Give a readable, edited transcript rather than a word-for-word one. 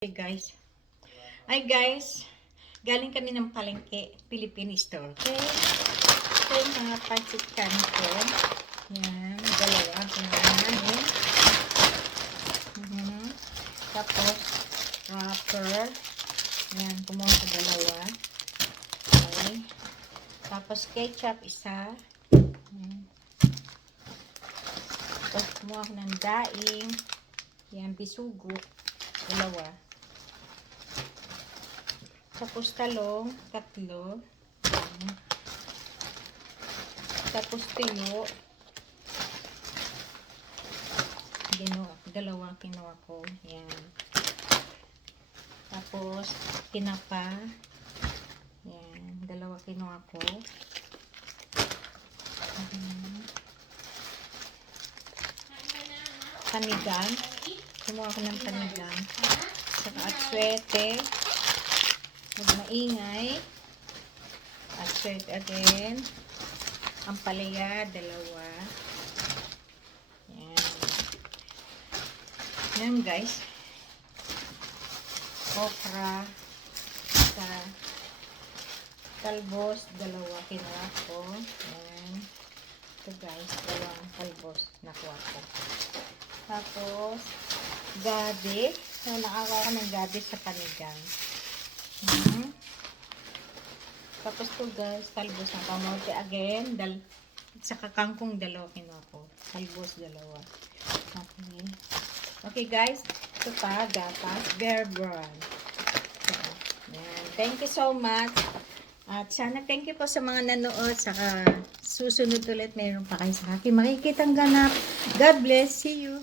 Hey guys. Hi guys. Galing kami ng palengke, Philippine store. Okay? Ito yung mga pancit canton. Yan, dalawa. Yan. Tapos, wrapper. Yan, kumuha sa dalawa. Okay. Tapos, ketchup, isa. Yan. Tapos, kumuha ko ng daing. Yan, bisugo. Dalawa. Tapos talong, tatlo. Tapos tuyo. Dalawa kinuha ko. Yan. Tapos tinapa. Yan. Dalawa kinuha ko. Panigang. Kumuha ko ng panigang. Saka atswete. Maingay. Atswete again. Ampalaya, dalawa. Yan. Yan guys. Okra. Sa talbos, dalawa kinuha ko. Yan. Ito guys, dalawang talbos nakuha ko. Tapos, gabi. So, nakakuha ko ng gabi sa panigang. Tapos to guys, talbos ng kamote again. Saka kangkong dalawa kinuha ko. Talbos dalawa. Okay. Okay guys, ito pa, gatas, Bear Brand. Yan. Thank you so much. At sana thank you po sa mga nanood. Saka susunod ulit mayroon pa kayo sa akin makikitang ganap. God bless. See you.